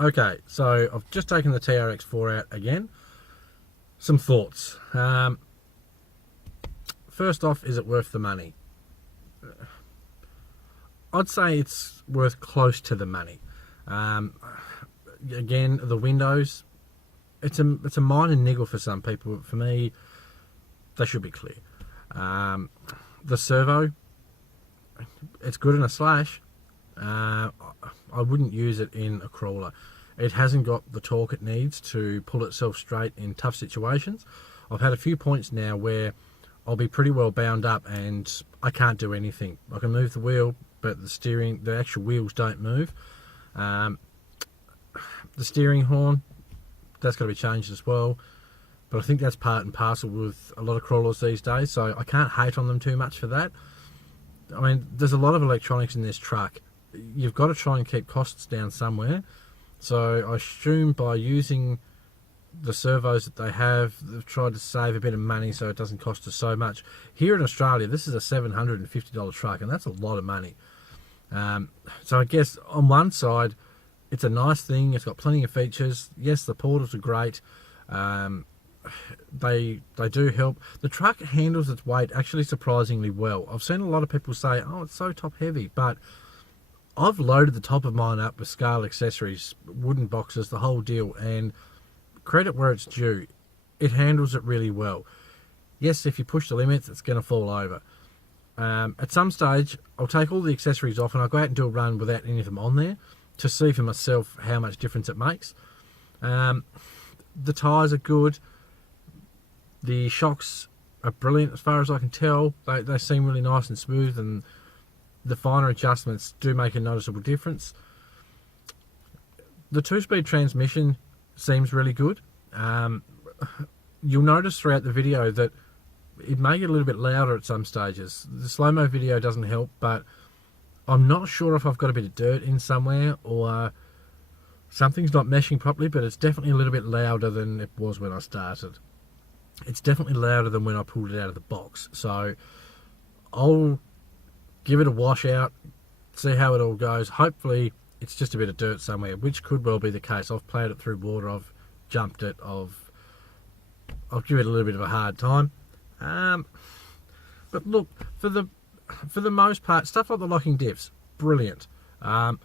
Okay, so I've just taken the TRX-4 out again. Some thoughts. First off, is it worth the money? I'd say it's worth close to the money. Again, the windows, it's a minor niggle for some people. For me, they should be clear. The servo, it's good in a slash. I wouldn't use it in a crawler. It hasn't got the torque it needs to pull itself straight in tough situations. I've had a few points now where I'll be pretty well bound up and I can't do anything. I can move the wheel, but the actual wheels don't move. The steering horn, that's got to be changed as well. But I think that's part and parcel with a lot of crawlers these days, so I can't hate on them too much for that. I mean, there's a lot of electronics in this truck. You've got to try and keep costs down somewhere. So I assume by using the servos that they have, they've tried to save a bit of money so it doesn't cost us so much. Here in Australia, this is a $750 truck, and that's a lot of money. So I guess on one side, it's a nice thing. It's got plenty of features. Yes, the portals are great. They do help. The truck handles its weight actually surprisingly well. I've seen a lot of people say, oh, it's so top heavy, but I've loaded the top of mine up with scale accessories, wooden boxes, the whole deal, and credit where it's due, it handles it really well. Yes, if you push the limits, it's going to fall over. At some stage, I'll take all the accessories off and I'll go out and do a run without any of them on there to see for myself how much difference it makes. The tyres are good. The shocks are brilliant as far as I can tell. They seem really nice and smooth, and the finer adjustments do make a noticeable difference. The 2-speed transmission seems really good. You'll notice throughout the video that it may get a little bit louder at some stages. The slow-mo video doesn't help, but I'm not sure if I've got a bit of dirt in somewhere or something's not meshing properly, but it's definitely a little bit louder than it was when I started. It's definitely louder than when I pulled it out of the box. So I'll give it a wash out, see how it all goes. Hopefully it's just a bit of dirt somewhere, which could well be the case. I've played it through water, I've jumped it, I'll give it a little bit of a hard time. But look, for the most part, stuff like the locking diffs, brilliant. For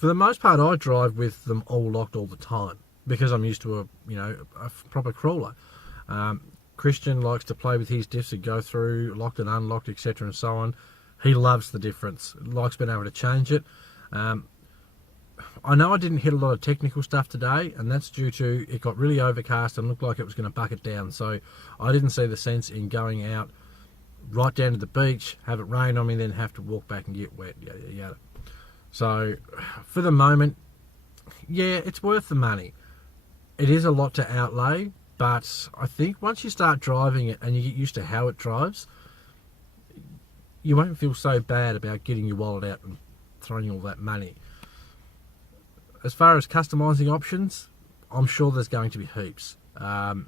the most part, I drive with them all locked all the time because I'm used to a proper crawler. Christian likes to play with his diffs and go through locked and unlocked, etc. and so on. He loves the difference, likes being able to change it. I know I didn't hit a lot of technical stuff today, and that's due to it got really overcast and looked like it was going to bucket down, so I didn't see the sense in going out right down to the beach, have it rain on me, then have to walk back and get wet, yada yada. So for the moment, yeah, it's worth the money. It is a lot to outlay, but I think once you start driving it and you get used to how it drives, you won't feel so bad about getting your wallet out and throwing all that money. As far as customizing options, I'm sure there's going to be heaps. And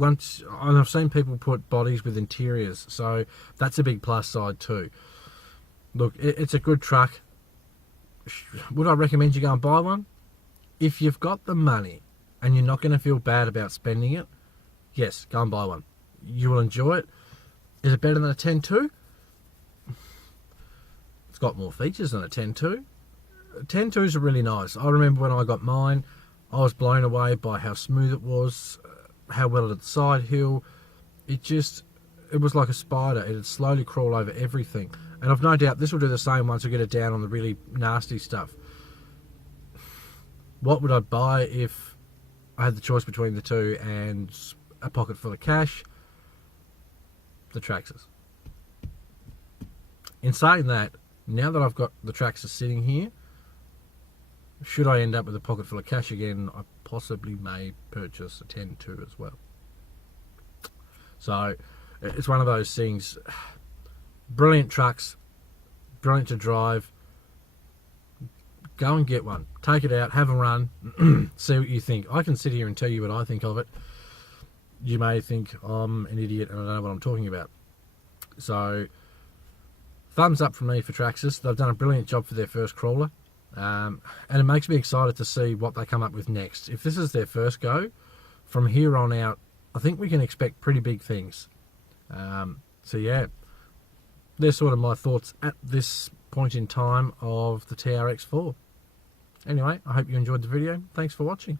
I've seen people put bodies with interiors, so that's a big plus side too. Look, it's a good truck. Would I recommend you go and buy one? If you've got the money and you're not going to feel bad about spending it, yes, go and buy one. You will enjoy it. Is it better than a 10.2? It's got more features than a 10.2. 10.2s are really nice. I remember when I got mine, I was blown away by how smooth it was, how well it had side hill. It was like a spider. It would slowly crawl over everything. And I've no doubt this will do the same once we get it down on the really nasty stuff. What would I buy if I had the choice between the two and a pocket full of cash? The Traxxas. In saying that, now that I've got the Traxxas sitting here, should I end up with a pocket full of cash again, I possibly may purchase a 10.2 as well. So it's one of those things. Brilliant trucks, brilliant to drive. Go and get one. Take it out, have a run, see what you think. I can sit here and tell you what I think of it. You may think I'm an idiot and I don't know what I'm talking about. So thumbs up from me for Traxxas. They've done a brilliant job for their first crawler. and it makes me excited to see what they come up with next. If this is their first go, from here on out, I think we can expect pretty big things. So yeah, they're sort of my thoughts at this point in time of the TRX-4. Anyway, I hope you enjoyed the video. Thanks for watching.